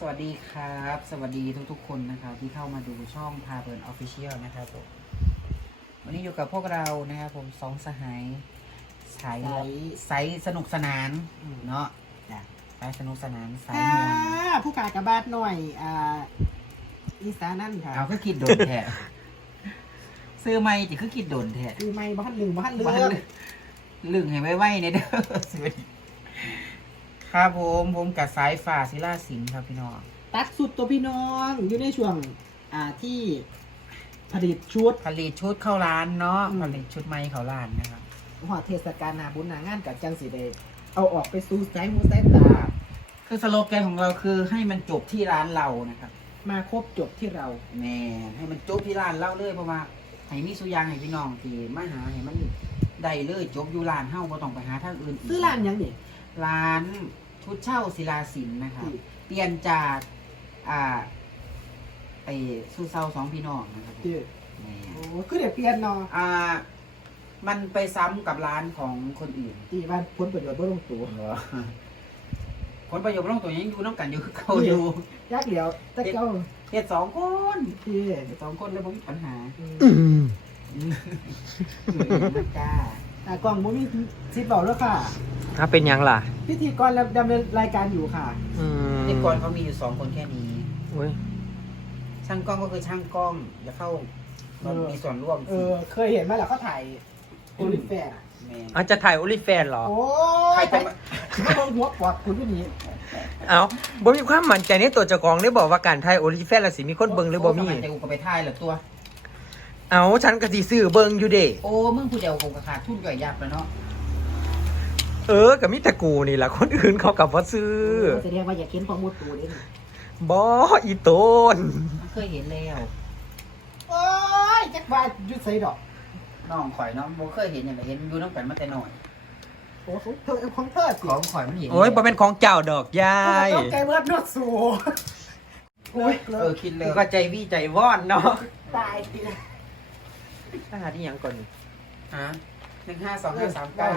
สวัสดีครับ สวัสดีทุกๆคนนะครับ ที่เข้ามาดูช่องพาเบิร์นออฟฟิเชียลนะครับผมวันนี้อยู่กับพวกเรานะครับผมสองสหายสายสายสายสนุกสนานอืมเนาะจ้ะสายสนุกสนานสายค่ะมวลผู้กากระบาดหน่อยอ่าอีสานั่นค่ะเอาก็คิดโดนแท้ซื้อไม่จะคือคิดโดนแท้คือไม่บ้านหนึ่งบ้านเลืบ้านอกลึกลึงให้ไว้ๆในเด้อสวัสดี ครับผมผมกับสายฝ่าศิลาสินครับพี่น้อง ตัดสุดตัวพี่น้องอยู่ในช่วงอ่าที่ผลิตชุด ผลิตชุดเข้าร้านเนาะอืม ผลิตชุดไม้เข้าร้านนะครับ หอเทศกาลหนาบุญหนางานกับจังสีเดเอาออกไปสู่สายหูสายตา คือสโลแกนของเราคือให้มันจบที่ร้านเรานะครับมาครบจบที่เราแม่ให้มันจบที่ร้านเราเลยเพราะว่าให้มีสุอยางให้พี่น้องที่มาหาให้มันได้เลยจบอยู่ร้านเฮาบ่ต้องไปหาทางอื่นกซื้อร้านยังนี่ร้าน ชุดเช่าศิลาสินนะครับที่เปลี่ยนจากอ่าไอ้สู้เศร้าสองพี่น้องนะครับที่แม่โอ้คือเดี๋ยวเปลี่ยนเนาะอ่า มันไปซ้ำกับร้านของคนอื่นที่บ้านผลประโยชน์บ่ลงตัวผลประโยชน์ของตัวยังอยู่น้ำกันอยู่คือเขาอยู่ยักเดียวแต่เก้าเฮ็ดสองคนที่เฮ็ดสองคนเลยผมมีปัญหาอืมจ้า อ่ากล้องมุ้มีซิปเบาแล้วค่ะ ถ้าเป็นยังล่ะ พิธีกรดำเนินรายการอยู่ค่ะอืมในก่อนเขามีอยู่สองคนแค่นี้อุ้ยช่างกล้องก็คือช่างกล้องจะเข้าเออมีส่วนร่วมเออเคยเห็นไหมล่ะเขาถ่ายโอลิแฟนแม่อาจจะถ่ายโอลิแฟนเหรอ โอ้ใครยจะมาไม่ลงหัวปอดคุณผู้นี้เอาบ่มีความมั่นใจในตัวเจ้าของได้บอกว่าการถ่ายโอลิแฟนแล้วสิมีคนเบิ่งหรือบ่มีโทำไแต่กูก็ไปท่ายเหรอตัว เอาฉันก็สิซื้อเบิ่งอยู่เด้โอ้มึงผู้เดียวคงกระขาดทุนย่อยยับแล้วเนาะเออก็มีแต่กูนี่ล่ะคนอื่นเขากับบ่ซื้อแสดงว่าอยากเห็นความมุดตูเล่นบ่อีโต้นมันเคยเห็นแล้วโอ้ยจักว่าหยุดใส่ดอกน้องข่อยเนาะบ่เคยเห็นอย่างไรเห็นอยู่น้ำกันมาแต่น้อยโอ้ของเธอของเธอสิของข่อยมันเห็นโอ้ยบ่เป็นของเจ้าดอกยายต้องใจเมื่อนวดสูโอ้ยเออคิดเลยก็ใจวี่ใจว่อนเนาะตายทีถ้าหาที่หยังก่อนนี่ฮะหนึ่งห้าสองห้าสามเก้า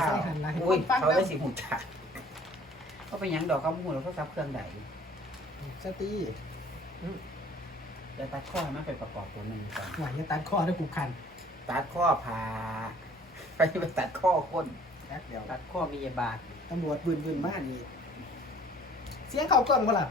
อุ้ยเขาได้สิหูจักเขาไปหยังดอกเขาหูแล้วก็ซับเครื่องใดสตีเดี๋ยวตัดข้อให้มันเป็นประกอบตัวหนึ่งก่อนหวานจะตัดคอด้วยกูคัน ตัดข้อผ่าไปไปตัดข้อคนแป๊บเดียวตัดข้อมียาบาทตำรวจบืนบืนมากนี่เสียงเขากล้องเปล่า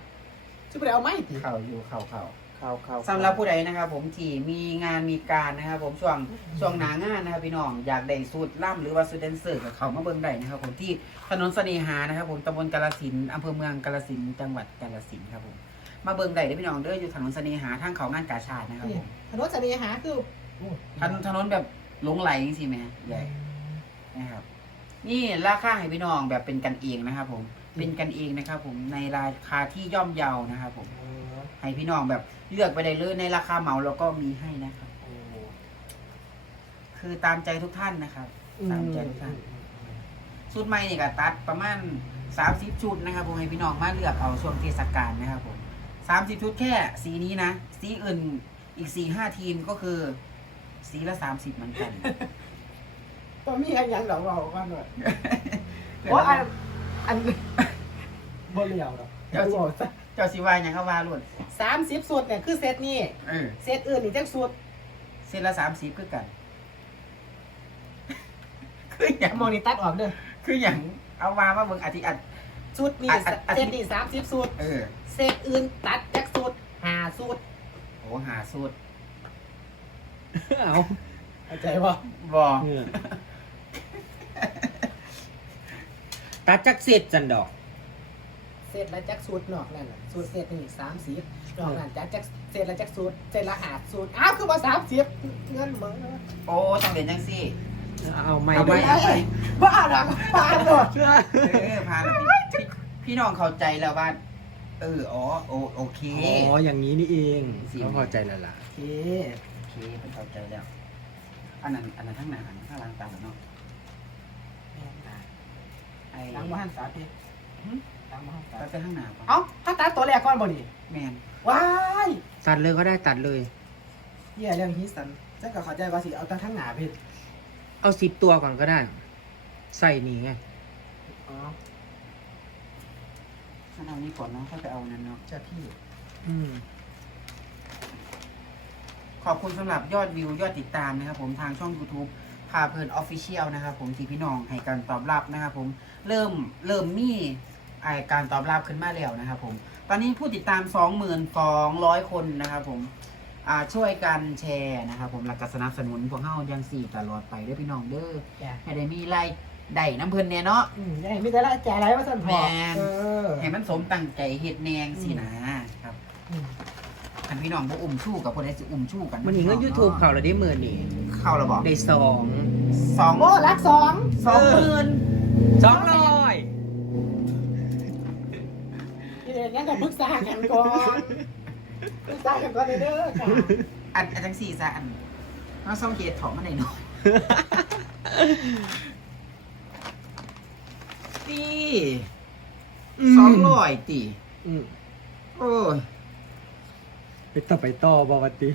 จะไปเอาไม้ตีเข่าอยู่เข่าเข่า เข้าเข้าสำหรับผู้ใดนะครับ ผมที่มีงานมีการนะครับผมช่วงช่วงหนางานนะครับพี่น้องอยากได้สูตรล่ำหรือว่าสูตรแดนเซอร์กับเขามาเบิ่งได้นะครับ ผมที่ถนนเสน่หานะครับ ผมตำบลกาลสินธุ์อำเภอเมืองกาลสินธุ์จังหวัดกาลสินธุ์ครับผมมาเบิ่งได้เด้อพี่น้องเด้ออยู่ถนนเสน่หาทางเขางานกาชาตินะครับผมถนนเสน่หาคือโอ้ถนนถนนแบบหลงไหลจริงๆไหมใหญ่นะครับ นี่ราคาให้พี่น้องแบบเป็นกันเองนะครับ ผมเป็นกันเองนะครับ ผมในราคาที่ย่อมเยานะครับ ผมเออ ให้พี่น้องแบบเลือกไปได้เลยในราคาเหมาเราก็มีให้นะครับโอ้คือตามใจทุกท่านนะครับ ตามใจทุกท่านชุดใหม่นี่ก็ตัดประมาณสามสิบชุดนะครับผมให้พี่น้องมาเลือกเอาช่วงเทศกาลนะครับผมสามสิบชุดแค่สีนี้นะ สีอื่นอีกสี่ห้าทีมก็คือ สีละสามสิบเหมือนกันตัวมีอันยังดอกเราก็หน่อยเพราะอันอันบ่เลียวดอกเจ้าสิบอกซะ เจ้าสิวายยังเขาว่าล้วนสามสิบสูตรเนี่ยคือเซตนี้เออเซตอื่นนี่จักสูตรเส้นละสามสิบคือกัน คืออย่างมองนี่ตัดออกเด้อคืออย่างเอามาว่าเบิ่งอธิอัด สูตรนี่อะอะอะ เซตนี่สามสิบสูตรเออเซตอื่นตัดจักสูตรห้าสูตรโอ้หาสูตรเอาเข้าใจป่ะบอตัดจักเสร็จจันดอกเซ ตละจักสูตรนอกนั่นน่ะสูตรเซตนี่สามสิบนอกนั่นจักจักเซตละจักสูตรเซตละหาสูตรอ้าวคือว่าสามสิบเงินเหมือนโอ้ต้องเรียนจังซี่เอาไม่เอาไม่ไม่ไอ้บ้าหลังบ้าหมดเออพาแล้วพี่พี่พี่น้องเข้าใจแล้วว่าเอออ๋อโอโอเคอ๋ออย่างนี้นี่เองสิก็พอใจแล้วล่ะโอเคโอเคเป็นเข้าใจแล้วอันนั้นอันนั้นทั้งหนาอันข้างหล่างตามกันเนาะไอ้หลังบ้านสาธิต หลังบ้านสาตัดธิตไปข้างหน้าก่อนเอ้าถ้าตัดตัวแรกก่อนบ่นี่แมนว้ายตัดเลยก็ได้ตัดเลย เหี้ยเรื่องฮิสันจักก็เข้าใจว่าสิเอาตั้งทั้งหน้าเพชรเอาสิบตัวก่อนก็ได้ ใส่นี่ไงอ๋อมันเอานี่ก่อนเนาะค่อยไปเอานั้นเนาะจ้ะพี่ อืมขอบคุณสำหรับยอดวิวยอดติดตามนะครับผมทางช่อง YouTube พาเพลินออฟฟิเชียลนะครับผมที่พี่น้องให้การตอบรับนะครับผมเริ่มเริ่มมีไอ การตอบรับขึ้นมาแล้วนะครับผมตอนนี้ผู้ติดตาม 22,000คนนะครับผมอ่าช่วยกันแชร์นะครับผมหลักสนับสนุนพวกเฮายังสี่ตลอดไปเด้วยพี่น้องเด้อจ้ะให้ได้มีรายได้น้ำเพิ่นแน่เนาะอืมยังมีแต่ละจ่ายอะไรมาสั่นพอแม่นเออให้มันสมตั้งใจเฮ็ดแนงสินะครับอืมคันพี่น้องบ่อุ้มชู้กับคนใดสิอุ้มชู้กันมันอีกเงินยูทูบเขาเราได้หมื่นนี่เข้าแล้วบอกได้สองสองโอ้รักสองสองหมื่นสองร้อย พี่เด็กงั้นก็ปรึกษากันก่อนปรึกษากันก่อนเด้อค่ะอันอันจังสี่ซะอันเราเศร้าเฮ็ดถอมันได้หน่อยตีสองร้อยตีอืมโอ้ยไปต่อไปต่อบอวัติ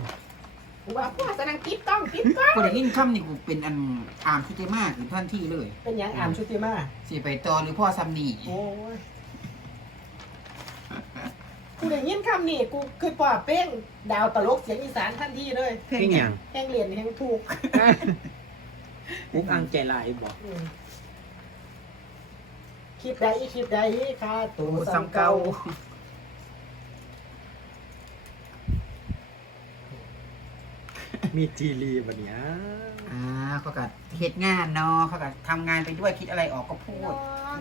ว่าพ่อสนังติดต้องติดต้องกูได้ยินคำนี่กูเป็นอันอามชุติมากคือท่านที่เลย เป็นหยังอามชุติมาสิไปต่อหรือพ่อซัมนี่โอ้ย กูได้ยินคำนี้กูคือป่าเป้งดาวตลกเสียงอีสานทันทีเลยเพลงอย่างแห่งเรียนแห่งถูกมุกอังใจลายบอกอืมคลิปใดคลิปใดค่าตัวโอ้ซ้ำซ้ำเก่าเก่ามีจีรีบันเนี้ยอ่าเขาก็เฮ็ดงานเนาะเขาก็ทำงานไปด้วยคิดอะไรออกก็พูด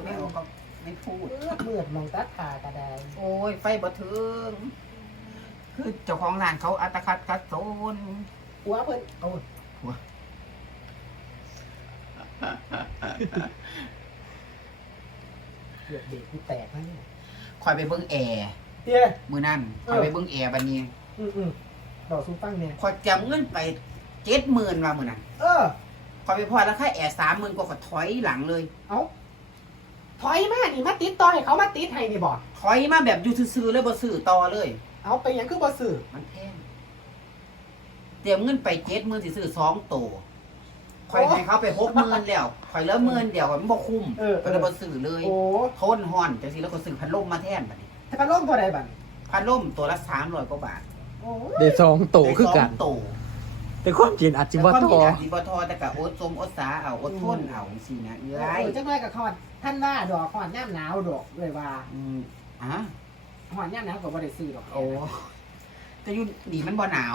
ไม่ออกก็ ไม่พูดเลือดเมือดมองตัดขากระไดโอ้ย ไฟบ่ถึง คือเจ้าของร้านเขาอัตคัดคัดโซนหัวเพิ่นโอ้ยหัวเกือบเบรกกูแตกแล้วเนี่ยคอยไปเบิ้งแอร์เดี๋ยวมือนั่นเอคออยไปเบิ้งแอร์บันนี้อืมอืมดอกซูฟังเนี่ยคอยจำเงินไปเจ็ดหมื่นว่ามือนั่นเออคอยไปพอแล้วค่าแอร์สามหมื่นก็ขอถอยหลังเลย เอา ถอยมานี่มาติดต่อให้เขามาติดให้นี่บอกถอยมาแบบอยู่ซื่อๆเลยบ่ซื้อต่อเลย เอาไปหยังคือบ่ซื้อมันแพงเตรียมเงินไปเจ็ดหมื่นสิซื้อสองตัวคอยให้เขาไปหกหมื่นแล้วคอยเหลือหมื่นเดียวมันบ่คุ้มเออก็เลยบ่ซื้อเลยโอ้ทนฮ้อนจังสิแล้วก็ซื้อพัดลมมาแทนบัดนี้ถ้าพัดลมพอได้บัดพัดลมตัวละสามร้อยกว่าบาทโอ้ยได้สองโตคือกันได้สงตัว แต่ความจริงอาจจะแต่ว่าความโตจริงอาจสิบ่ทอแต่ก็อดสมอดสาเอาอดทนเอาสินะเอ้เอยอจังไรกับขอดท่านว่าดอกขอดย่ำหนาวดอกเลยว่าอืมอะขอดย่ำหนาวก็บ่ได้ซื้อดอกโอ้แต่อยู่นี่มันบ่หนาว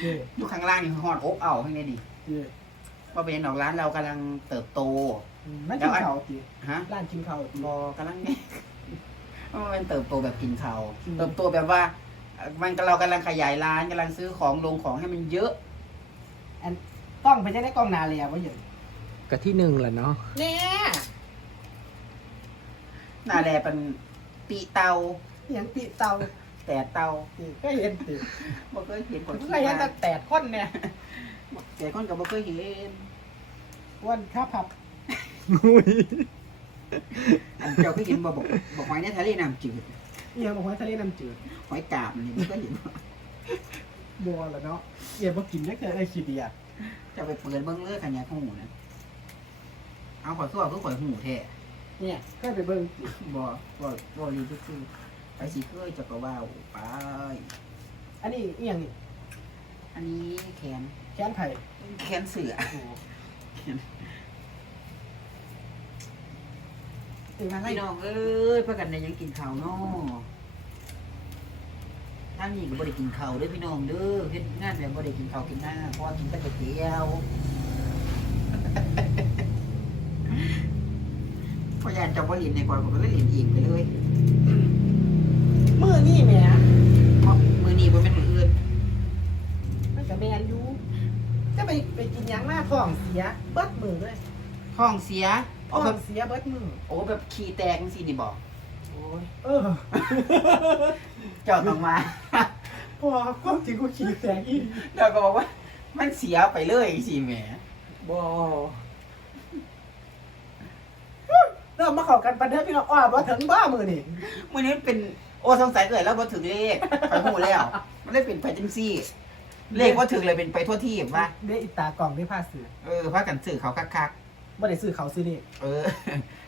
เอออยู่ข้างล่างนี่ฮอดอบเอาให้ไงดิเออว่าเป็นดอกร้านเรากำลังเติบโต มันกินข้าวติฮะร้านกินข้าวติบอกำลังนี่มันเติบโตแบบกินเขาวอืม เติบโตแบบว่าเอ่อ มันเรากำลังขยายร้านกำลังซื้อของลงของให้มันเยอะกล้องเพิ่นจะได้กล้องหนาเลยว่าอย่างกับที่หนึ่งแหละเนาะแน่หน้าแลเป็นปีเตาอหยังติเตาแต่เตาติก็เห็นติบ่เคยเห็นคนก็เห็นแต่แปดคนเนี่ยแต่คนก็บ่เคยเห็นวันครับพับอันเจ้าเคยเห็นบ่บอกบอกหอยในทะเลน้ำจืด เอียบอกว่าทะเลน้ำจืดหอยกาบนี่บ่เคยเห็นบัวแล้วเนาะเอียบ่กินได้เกิดไอ้ขี้เดียดจะไปเปิดเบิ่งเลยกันเนี่ยข้างหูนะเอาขอยตัวคือข่อยหูแท้เนี่ยก็ไปเบิ่งบ่บ่บ่รีซื่อๆไปสิเคยจะก็ว่าวไป อันนี้เอียงนี่อันนี้แขนแขนไผ่แขนเสือโอ้ ถึงอะไรพี่น้องเอ้ยพากันได้หยังกินข้าวเนาะทางนี้ก็บ่ได้กินข้าวเด้อพี่น้องเด้อเฮ็ดงานแบบบ่ได้กินข้าวกินน้ำเพราะว่ากินแต่ก๋วยเตี๋ยวพอยานจะบ่เรียนในก่อนผมก็เลยเรียนเองไปเลยมือนี่แหม่เพราะมื้อนี้บ่แม่นมื้ออื่นมันก็แม่นอยู่จะไปไปกินหยังมาท้องเสียเบิดมือเลยท้องเสีย ท้เอาองแบบเสียเบิดมือโอ้แบบขี้แตกจังซี่นี่บ่โอ้ยเออเจ้าต้องมาพอความจริงกูขี้แตกอีกเจ้าก็บอกว่า มันเสียไปเลยจังซี่แหมบ่เริ่มมาเข้ากันปันเด้อพี่น้องอ้อบ่ถึงบ้ามือนี่มื้อนี้มันเป็นโอ้สงสัยเกิดแล้วบ่ถึงเลขไปฮู้แล้ว มันเลยเป็นไปจังซี่ เลขบ่ถึงเลยเป็นไปทั่วที่ว่าเด้อีตากล่องได้ผ้าเสือ เออพากันซื้อเขาคัก บ่ได้ซื้อเขาซื้อนี่ๆเออ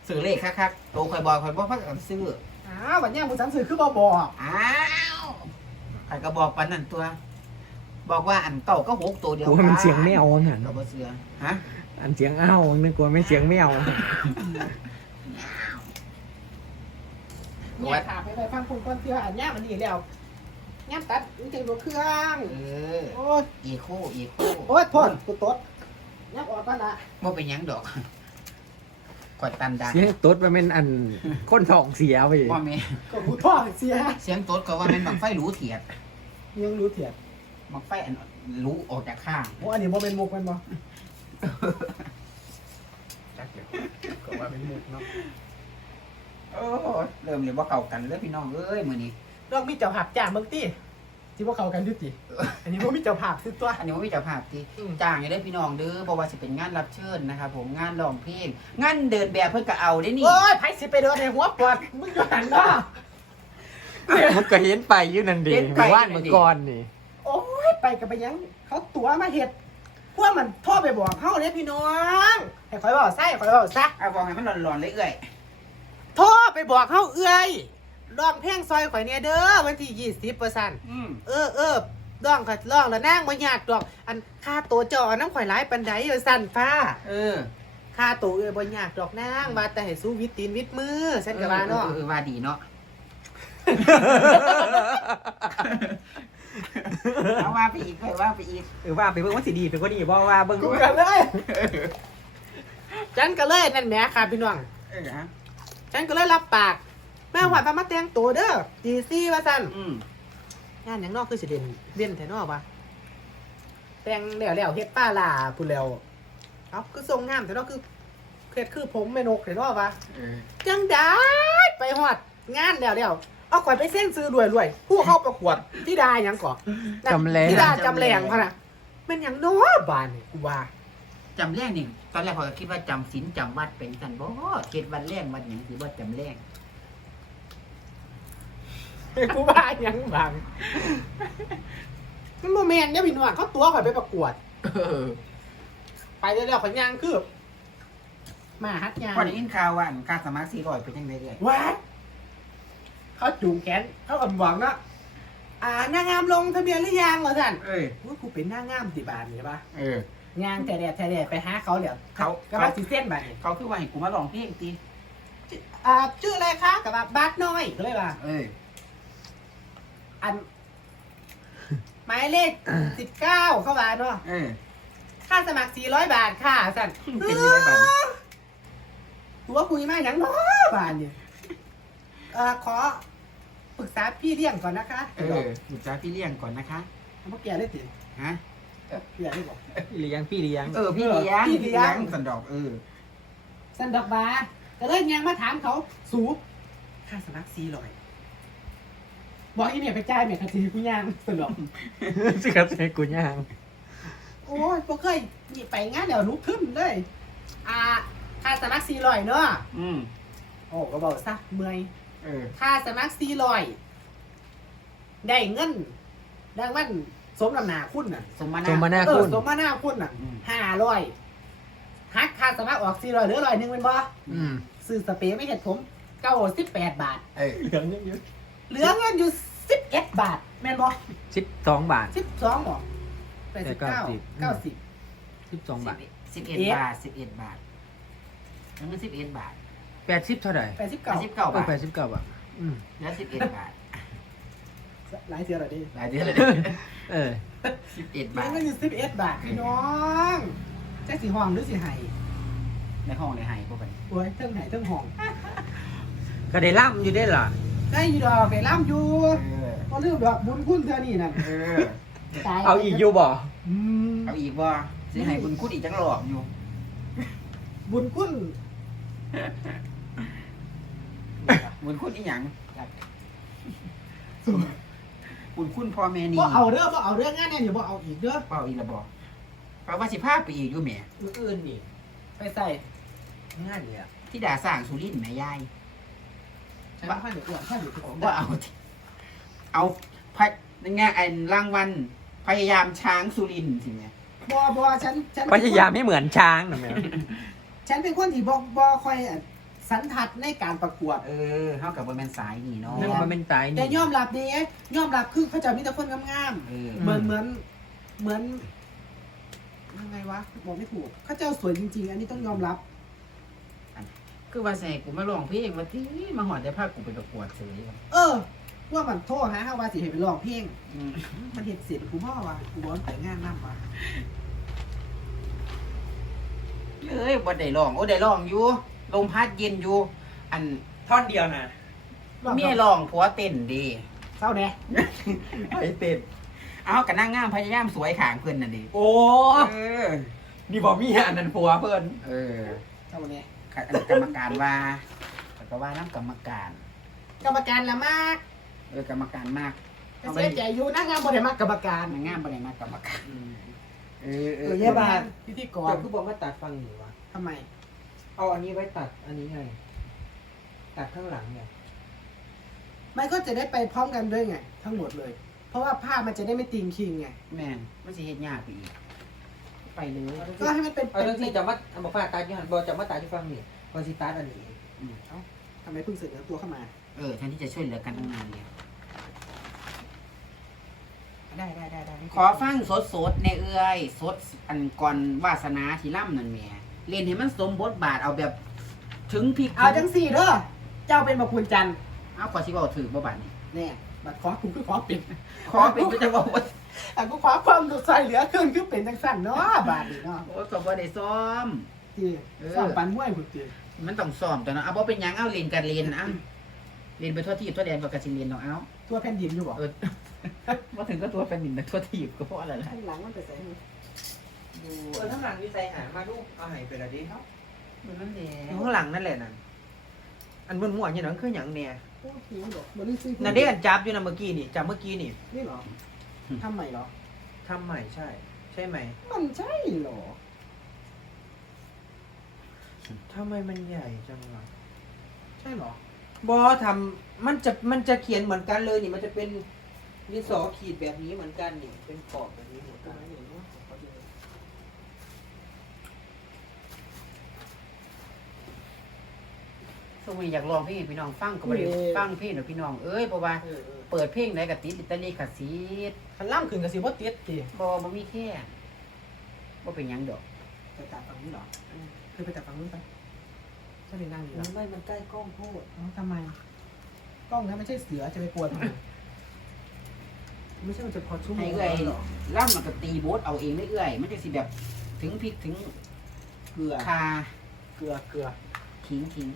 ซื้อเลขคักๆโตคอยบอกคอยบอกพักกันซื้ออ้าววันนี้มึงสันสื่อคือบ่บอกอ้าวใครก็บอกปันนั่นตัว บอกว่าอันเก่าก็หกตัวเดียวกูว่ามันเสียงแมวหันก็บ่เสือฮะอันเสียงอ้าวนึกว่าไม่เสียงแมวเนี่ยค่ะไปไปฟังคุณก้อนเสื้ออันเนี้ยมันนี่แล้วย่ำตัดมันจะรู้เครื่องเออโอ้ยอีโคอีโคโอ้ยโทษกูตด ย่ำออกกันละบ่เป็นหยังดอกกดตันดังเสียงตดมันเป็นอันคนท้องเสียไปว่าแม่ก็กูท่อเสียเสียงตดก็ว่าแม่นบังไฟหรูเถียดยังรู้เถียงบังไฟอันหรูออกจากข้างโอ้อันนี้บ่เป็นมุกแมันบ่จักเดี๋ยวก็ว่าเป็นมุกเนาะโอ้ยเริ่มเลยว่าเข้ากันเลยพี่น้องเอ้ยมื้อนี้ลองมีเจ้าภาพจ้างเบิ่งติ สิบ่เข้ากันอยู่ติ อันนี้บ่มีเจ้าภาพคือตัว อันนี้ว่ามีเจ้าภาพที่อืม จ้างอยู่ได้อพี่น้องเด้อเพราะว่าสิเป็นงานรับเชิญนะครับผมงานร้องเพลงงานเดินแบบเพิ่นก็เอาได้นี่โอ้ยไผสิไปเดินในหัวปอดมึงอยู่หันเนาะมันก็เห็นไปอยู่นั่นเดีว่านเมื่อก่อนนี่ โอ้ยไปกับไปยัง เขาตัวมาเฮ็ดพวกมันโทรไปบอกเฮาเด้พี่น้องให้ข่อยเว้าใส่ข่อยเว้าซะเอาบอกให้มันร้อนๆเลยเอ้ยโทรไปบอกเฮาเอื้อย ร้องเพลงซอยข่อยเนี่ยเด้อวันที่20%อืมเออเออร้องค่ะร้องแล้วนางบ่ยากดอก อันค่าตัวจอน้ำข่อยหลายปันใดว่าสั่นฟ้า เออค่าตัวเอ้ยบ่ยากดอกนางว่าแต่ให้สู้วิตตีนวิตมือฉันก็ว่าเนาะออออว่าดีเนาะเอาว่าไปอีกไปว่าไปอีกเออว่าไปเบิ่งว่าสิดีเป็นก็ดีบ่ว่าเบิ่งกูกันเลยฉันก็เลยนั่นแหมค่ะพี่น้องเออฮะฉันก็เลยรับปาก แม่หวานพามาแต่งตัวเด้อตีซี่ว่าสั่นอืมงานหยังนอกคือสิเด่นเด่นแท้เนอกปะแต่งแล้วแล้วเฮ็ดป้าลาพูดแล้วเอ้าคือทรงงามแท้เนอกคือเฮ็ดคือผมแม่นกแท้เนอกปะเออจังได้ไปฮอดงานแล้วแล้วเอาข่อยไปเส้นซื้อรวยรวยผู้เข้าประกวดที่ดาหยังก่อจำแรง ที่ดาจำแรงพะนะเป็นหยังน้บานนี่กูว่า จำแรกนี่ตอนแรกผมก็คิดว่าจำศีลจำวัดเป็นสันบ่เกตวันแรกวันหยังคือว่าจำแรก กูว่าหยังบางมันโมเมนต์เนี่ยพี่น้องเขาตัวข่อยไปประกวด เออไปแล้วแล้วข่อยย่างคือมาฮัดยางพอได้ยินข่าวว่าอันค่าสมัครสี่ร้อยเป็นยังไงเอ่ยวัดเขาจูงแขนเขาอ่ำหวังนะอ่านางงามลงทะเบียนหรือยังเหรอท่านเอ้ยว่ากูเป็นนางงามสิบาทนี่ใช่ปะเอองานแต่แดดแต่แดดไปหาเขาเดี๋ยวเขาก็มาสิเส้นไปเขาคือว่าให้กูมาลองเพลงตีอ่าชื่ออะไรคะกับว่าบาทน้อยก็เลยว่าเอ้ย อัน หมายเลขสิบเก้าเข้ามาเนาะเออ ค่าสมัครสี่ร้อยบาทค่ะสั่นเป็นยังไงบ้างตัวคุยมาอย่างน้บาทเนี่ยเอ่อขอปรึกษาพี่เลี้ยงก่อนนะคะเออหยุดจ้าพี่เลี้ยงก่อนนะคะ เมื่อกี้ได้ติฮะพี่เลี้ยงได้บอก พี่เลี้ยงพี่เลี้ยง เออ พี่เลี้ยงพี่เลี้ยง สันดอกเออ สันดอกบาก็เลยยังมาถามเขาสูค่าสมัครสี่ร้อย บอกอีเนี่ยไปจ่ายเมียคดีกูยังสันดอกสิครับใส่กูย่างโอ้ยบ่เคยนี่ไปงานเดี๋ยวลุกขึ้นเลย อ่าค่าสมัครสี่ร้อยเนาะอืมโอ้ก็บอกซะเมื่อยเออค่าสมัครสี่ร้อยได้เงินดังวันสมน้ำหนาคุณน่ะสมมาสมมานาหน้าเอคุอณ สมมาหน้าคุณน่ะอืม ห้าร้อยหักค่าสมัครออกสี่ร้อยเหลือร้อยหนึ่งเป็นบ่อืมซื้อสเปรย์ไม่เห็นผมเก้าสิบแปดบาท เออเหลืองเยอะ เหลือเงินอยู่สิบเอ็ดบาท แม่นบ่สิบสองบาท สิบสองบ่แปดสิบเก้าเก้าเก้าสิสิบสิบสองบาทสิบเอ็ดเอ๊ะบาทสิบเอ็ดบาทแล้วเงินสิบเอ็ดบาทแปดสิบเท่าไหร่แปดสิบแปเก้าดสิบเก้าาทเออบแปดสิบเก้าบาทอืมแล้วสิบเอ็ดบาทหลายเสียหรอดิหลายเดือนเลยเออสิบเอ็ดเหลืบาอทเงินอยู่สิบเอ็ดบาทพี่น้องแจ็คสีห้องหรือสีไห้ในห้องในไห้พวกกันโอ้ยเทิงไห้เทิงห้องก็ได้ล่ำอยู่ได้ล่ะ ได้อยู่ดอกไก่ล่ำอยู่เออพอลืมดอกบุญคุณเธอนี่นั่นเออ ตายเอาอีกอยู่บ่อืมเอาอีกบ่สิให้คุณคุดอีกจังหลอกอยู่ บุญคุณบุญคุณอีหยังบุญคุณพ่อแม่นี่บ่เอาเด้อบ่เอาเด้องานเนี่ยอย่าบ่เอาอีกเด้อเปล่าอีกระบอกแปลว่าสิพาไปอีกอยู่แหม่มืออื่นนี่ไปใส่งานเนี่ยที่ดาสร้างสุรินทร์แม่ยาย ฉันว่าเดี๋ยวอ้วนถ้าอยู่ที่ผมว่าเอาที่เอาพะงานไอ้รางวัลพยายามช้างสุรินทร์สิแม่บ่บ่ฉันฉันพยายามไม่เหมือนช้างนะแม่ฉันเป็นคนที่บ่บ่ค่อยอะสันทัดในการประกวดเออเฮากับบนแมนสายนี่เนาะนึกว่าเป็นตายแต่นี่ยอมรับเด้ยอมรับคือเขาเจะมีแต่คนงามเออๆเหมือนเหมือนเหมือนยังไงวะบอกไม่ถูกเขาเจ้าสวยจริง ๆ อันนี้ต้องยอมรับ คือว่าใส่กูมาร้องเพลงว่าที่มาหอดได้ภาคกูไปประกวดเฉยเออว่ามันโทษฮะฮาว่าสิเห็นไปร้องเพลงอืมมันเห็นเสียงกูพ่อว่ะกูบอกว่าแต่งงานน้ำว่ะเอ้ยบ่ได้ร้อง โอ้ได้ร้องอยู่ลมพัดเย็นอยู่ อันท่อนเดียวนะเมียร้องผัวเต้นดีเศร้าแน่ไอเต็ดเอากันนั่งงามพยายามสวยขางเพื่อนน่ะดิโอ้เออนี่บอกมีอันนั้นผัวเพิ่นเออเศร้าแน่ อันกรรมการว่าก็ว่าน้ำกรรมการกรรมการละมากเออกรรมการมากก็เสียใจอยู่นั่งงานบริมากกรรมการมันงามบ่ได้มากกรรมการเออเอเอออแย่บาทพิธีกก่อรนคือบอกว่าตัดฟังหนูวะทำไมเอาอันนี้ไว้ตัดอันนี้ไง ตัดข้างหลังไงมันก็จะได้ไปพร้อมกันด้วยไง ทั้งหมดเลย เพราะว่าภาพมันจะได้ไม่ติงคิงไง แม่นมันสิเฮ็ดยากไปอีก ไปเลยก็ให้มันเป็นเอาเรื่องที่จะมาเอามาฟาดตัดยี่หันบอกจะมาตัดที่ฟังนี่บอสิตัดอันนี้อืมเอ้าทำไมเพิ่งเสนอตัวเข้ามา เออแทนที่จะช่วยเหลือกันตั้งนานเนี่ยได้ได้ได้ได้ขอฟังสดๆในเอื้อยสดอันก่อนวาสนาที่ล่ำนั่นแหม่เล่นให้มันสมบทบาทเอาแบบ ถึงพริกเอาจังสี่เด้อเจ้าเป็นบักคุณจันทร์เอาขอสิเว้าถือบ่บัดนี้เนี่ยบัตรขอคุณคือขอปิดขอเป็นก็จะบอกว่า อะกูขอความดูใส่เหลือขึ้นคือเป็นจังสั่นเนาะบาทนี่เนาะโอ้ยก็บ่ได้ซ้อมที่เออ สอนปันมวยคุณตีมันต้องซ้อมแต่เนาะเอาบ่เป็นหยังเอาเล่นกันเล่นอะเล่นไปทั่วที่ทั่วแดนก็กระสิเล่นดอกเอาทั่วแผ่นดินอยู่บ่เออมาถึงก็ตัวเป็นหนึ่งนะทั่วที่ก็เพราะอะไรล่ะข้างหลังมันไปใส่ให้ดูเออข้างหลังมีใส่หามาดูเอาหายไปละดิครับมันนั่นแหละข้างหลังนั่นแหละนั่นอันบนหัวเนี่ยนั่นคือหยังเนี่ยโอ้หิวเหรอมันนี่ซื้อนั่นได้อันจับอยู่นะเมื่อกี้นี่จับเมื่อกี้นี่นี่เหรอ ทำใหม่เหรอ ทำใหม่ใช่ ใช่ไหม มันใช่เหรอ ทำไมมันใหญ่จังวะใช่เหรอบอทำมันจะมันจะเขียนเหมือนกันเลยนี่ มันจะเป็นดินสอขีดแบบนี้เหมือนกันนี่ เป็นขอบแบบนี้ เหมือนกันสมัยอยากลองเพลงให้พี่น้องฟังก็บ่ได้ฟังเพลงเด้อพี่น้องเอ้ยเพราะว่าเออเออเปิดเพลงไหนก็ติดอิตาลีคาซีดคันล่ำขึ้นกับสิบ่ติดกี่บ่บ่มีแค่บ่เป็นหยังดอกไปตัดฝั่งนี้เหรอเคยไปตัดฝั่งนู้นไปฉันเลยนั่งอยู่มันะนไม่มันใกล้กล้องโพดเอ้าทำไม กล้องนั้นไม่ใช่เสือจะไปกลัวทำไมไม่ใช่มันจะพอชั่วโมให้งเอื้อยหรอล่ำมันก็ตีโบสเอาเองได้เอื้อยมันจะสิแบบถึงพริกถึงเกลือคาเกลือเกลือทิ้งทิ้ง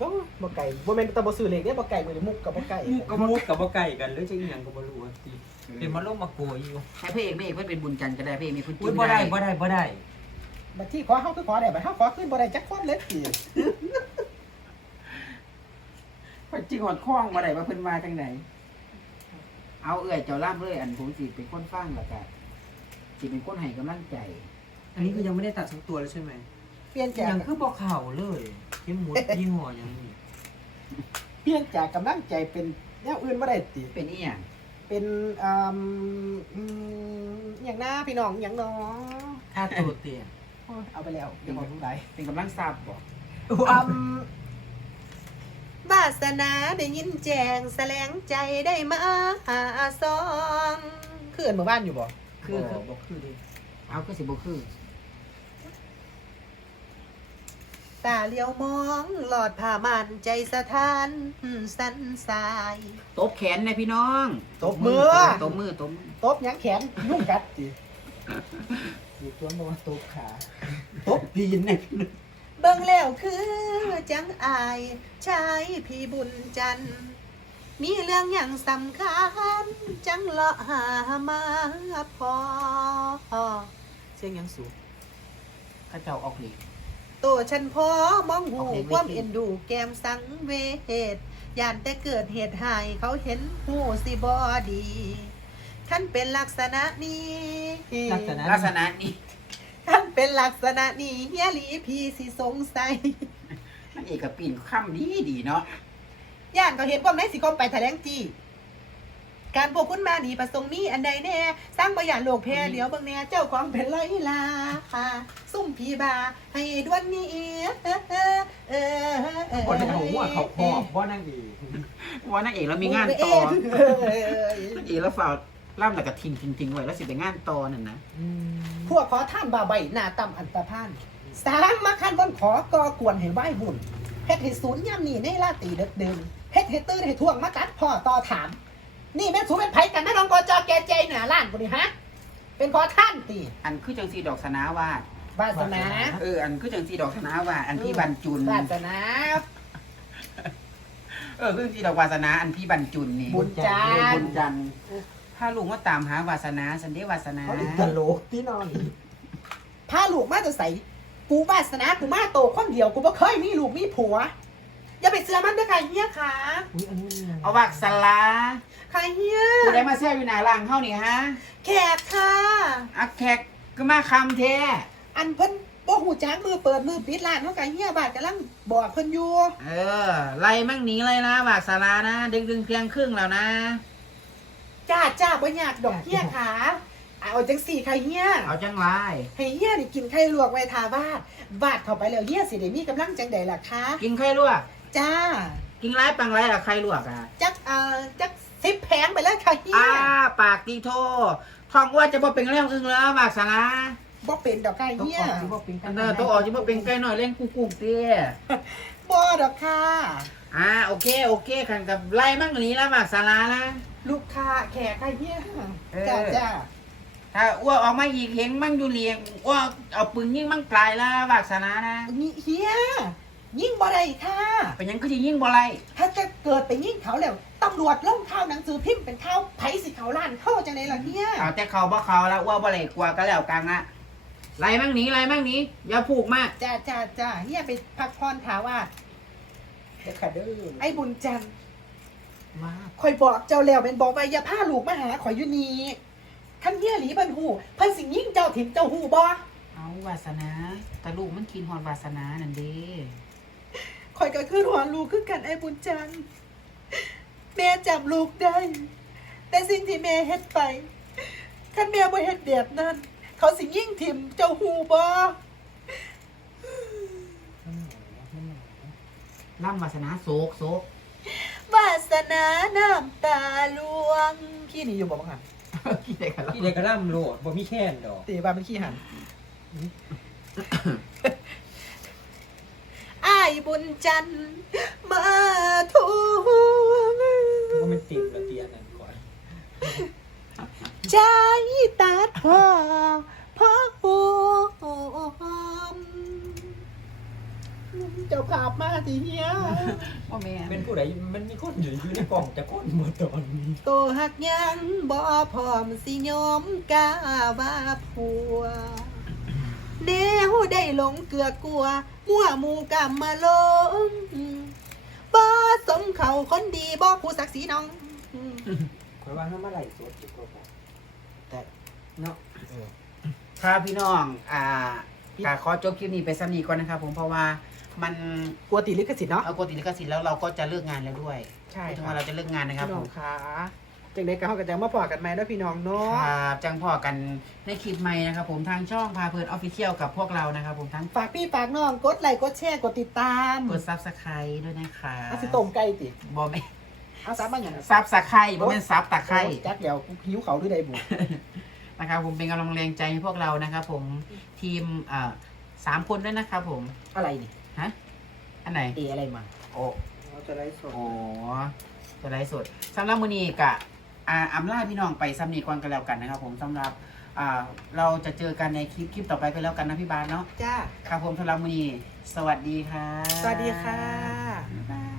ก็บ่ไก่บ่แม่นตะบ่ซื้อเล็กเนี่ยบ่ไก่มือมุกกับบ่ไก่มุกกับมุกกับบ่ไก่กันหรือจะอีหยังกับบ่รู้ว่าสิเป็นมาลงมาโกยอยู่ให้พระเอกแม่เอกเพิ่นเป็นบุญจันทร์ก็ได้พระเอกมีเพิ่นอุ้ยบ่ได้บ่ได้บ่ได้บัดที่ขอเฮาคือขอได้บัดเฮาขอขึ้นบ่ได้จักคนเลยสิเพิ่นจิงหอดข้องบ่ได้ว่าเพิ่นมาจังไดเอาเอื้อยเจ้าล่ำเลยอันผมสิเป็นคนฟังแล้วก็สิเป็นคนให้กำลังใจ อันนี้คือยังไม่ได้ตัดทั้งตัวแล้วใช่ไหม เปลี่ยนจาก ยังคือบ่เข่าเลยเข้มหมดยี่ห้อยังนี่เปลี่ยนจากกำลังใจเป็นแนวอื่นบ่ได้ติ เป็นอีหยังเป็นอืมอืมอหย่างหน้าพี่น้องอหย่างน้องค่าตัวเตี้ยโอ้ยเอาไปแล้วเดี๋ยวขอรู้ไรเป็นกำลังทราบบ่อืมบาสนาได้ยินแจงแสลงใจได้มาหาซองคืออนหมู่บ้านอยู่บ่คือคือบ่คือดิเอาคือสิบ่คือ ตาเลี้ยวมองหลอดผ่ามันใจสะท้านสันสาย ตบแขนนะพี่น้องตบมือ ตบมือตบมือตบหยังแขนยุ่งกัดจีอยู่ตัวบอกว่าตบขา ตบปีนนะเบิ่งแล้วคือจังอายชายพี่บุญจันทร์มีเรื่องอย่างสำคัญ จังเลาะหามาพอเสียงหยังสูงข้าเจ้าออกเหล็ก ตัวฉันพอมองหูโอเคไม่ความคิดเอ็นดูแก้มสังเวชย่านแต่เกิดเหตุหายเขาเห็นหูสิบอดีท่านเป็นลักษณะนี้ลักษณะลักษณะนี้ท่านเป็นลักษณะนี้เฮียหลีพีสิสงสัยมันเอกปีนค่ำดีดีเนาะย่านเขาเห็นความไหนสิเขาไปแถลงจี การพวกคุณมานี่ประสงค์มีอันใดแน่สร้างประหยัดโลกแพ้เดี๋ยวเบางแน่เจ้าของเป็นไรล่ะซุ่มพีบาให้ดวนนี้เออเออเออคนเขาหัวเขาพอบว่านั่งอีกว่านักเอกเรามีงานต่อเออเออเออนักเอกแล้วฝ่าล่ำแต่กระทิงทิ้งทิ้งไว้แล้วสิไปงานต่อนั่นนะพวกขอท่านบาใบหน้าต่ำอันตรพานสร้างมาคันบนขอกอกวนให้ไหวหุ่นเฮ็ดให้ศูนย์ย่ำนี่ในลาตีเด็กเดิมเฮ็ดให้ตื่นให้ท่วงมาตัดพ่อต่อถาม นี่แม่สูเป็นไผกันนะน้องกอจอแกเจหนาล้านกูนี่ฮะ เป็นขอท่านตีอันคือจังสีดอกสนาวาดวาสนาเอออันคือจังสีดอกสนาวาดอันพี่บรรจุนวาสนา เออคือจังสีดอกวาสนาอันพี่บรรจุนนี่บุญจันทร์เออบุญจันทร์ถ้าลุงว่าตามหาวาสนาสันเดวาสนาเขาตลกที่นอนพาลูกมาจะใส่กูวาสนากูมาโตคนเดียวกูบ่เคยมีลูกมีผัว อย่าไปเสือมันเด้อค่ะเฮียค่ะ อุ้ยอันนี้เนี่ยเอาวักสลา ค่ะเฮียกูได้มาแซ่อยู่หน้าล่างเท่านี่ฮะแขกค่ะ อักแขกก็มาคำแท้อันเพิ่นบ่หูจักมือเปิดมือปิดร้านเฮากับเฮียบาดกำลังบอกเพิ่นอยู่เออไล่มั่งหนีเลยนะวักสลานะดึงดึงเพียงครึ่งแล้วนะ จ้าจ้าบ่ยากดอกเฮียค่ะเอาจังสี่ค่ะเฮียเอาจังไรให้เฮียนี่กินไข่ลวกไว้ทาบาดบาดเข้าไปแล้วเฮียสิได้มีกำลังจังใดล่ะคะกินไข่ลวกจ้า กินไรปังไรอะไข่ลวกอะจักเอ่อจัก สิบแผงไปเลยค่ะเฮียอ้าปากตีโททองว่าจะบ่เป็นเรื่องอึงแล้ววักสลาบ่เป็นดอกค่ะต้องเฮีอยอกที่ว่าเป็นเออตัวออกจะบ่เป็นไก่หน่อยเล่นกุ๊กกุ๊กเตี้ยบ่ดอกค่ะอ่าโอเคโอเคคันกับไล่มั่งหนีแล้ววักสลานะลูกค้าแขกค่ะเฮียเออจ้าจ้าถ้าอ้วกออกมาอีกเห็นมั่งอยู่เลียงอ้วกเอาปืนยิงมั่งกลายแล้ววักสลานะนี่เฮีย ยิ่งบ่ได้ค่ะ เป็นหยังก็จะยิงบ่ไรถ้าจะเกิดไปยิ่งเขาแล้วตำรวจลงข่าวหนังสือพิมพ์เป็นข่าวไผสิเขาล้านเข้าจังไดล่ะเฮียเอาแต่เขาบ่เขาแล้วอ้วกบ่เลยกลัวก็แล้วกันละไล่มั่งหนีไล่มั่งหนีอย่าผูกมากจ้าจ้าจ้าเฮียไปพักผ่อนถาว่า เด็กขาดื้อไอ้บุญจันทร์มากคอยบอกเจ้าแล้วเป็นบอกว่าอย่าพาลูกมาหาข่อยอยู่นี่คันเฮียหลีบันหูเพิ่นสิยิ่งเจ้าถิ่มเจ้าหูบ่เอาวาสนาแต่ลูกมันกินฮอนวาสนานั่นเด้ข่ อยก็คือหัวลูกคือกันไอ้บุญจันทร์แม่จำลูกได้ แต่สิ่งที่แม่เฮ็ดไปคันแม่บ่เฮ็ดแบบนั้น เขาสิยิ่งถิ่มเจ้าหูบ่ล่ำวาสนาโศกโศกวาสนาน้ำตาลวงขี้นี่อยู่บ่บังหันคิดได้กันแล้วที่เด็กกระล่ำโหลดบ่มีแค่นดอกตีว่ามันขี้หัน อ้ายบุญจันทร์มาทวงว่ามันติดแล้วเตียนนั่นก่อนใจตัดพ่อพ่อหูเจ้าภาพมาทีเนี้ยว่าแม่เป็นผู้ใดมันมีคนอยู่ในกล่องจะคนหมดตอนนี้ตัวหักยังบ่พร้อมสิยอมกล้าว่าผัวแนวได้หลงเกลือกลัว มั่วหมูกำมาลงบ่สมเขาคนดีบ่ผู้ศักดิ์ศรีน้อง คอยว่าถ้าเมื่อไหร่สวดจุกก็บอกแต่เนาะเออ ครับพี่น้อง อ่ากาขอจบคลิปนี้ไปสักนีก่อนนะครับผมเพราะว่ามันกลัวติดลิขสิทธิ์เนาะเอากฎติลิขสิทธิ์แล้วเราก็จะเลิกงานแล้วด้วยใช่ถึงค่ะว่าเราจะเลิกงานนะครับพี่น้ผองมค่ะ จังได้ก็เฮากันจังมาพอกันใหม่เด้วยพี่น้องเนาะครับจังพอกันในคลิปใหม่นะครับผมทางช่องพาเพลินออฟฟิเชียลกับพวกเรานะครับผมทั้งฝากพี่ฝากน้องกดไลค์กดแชร์กดติดตามกดซับสไครต์ด้วยนะครับเอาสิต้มไก่ติบอไม่เอาซับมาหยังซับสไครต์บอเป็นซับตะไคร้โอ้จักเดี๋ยวกูหิวเขาหรือใดบุนะครับผมเป็นกำลังแรงใจให้พวกเรานะครับผมทีมเอ่อสามคนด้วยนะครับผมอะไรนี่ฮะอันไหนเออะไรมาโอ้เราจะไล่สดโอ้จะไลฟ์สดสำหรับมือนี้กะ อ่าอำลาพี่น้องไปซ้ำนีก่อนกันแล้วกันนะครับ ผมสำหรับอ่าเราจะเจอกันในคลิปคลิปต่อไปกันแล้วกันนะพี่บาสเนาะจ้า ครับผมสำหรับมือนี้สวัสดีค่ะสวัสดีค่ะ บ๊ายบาย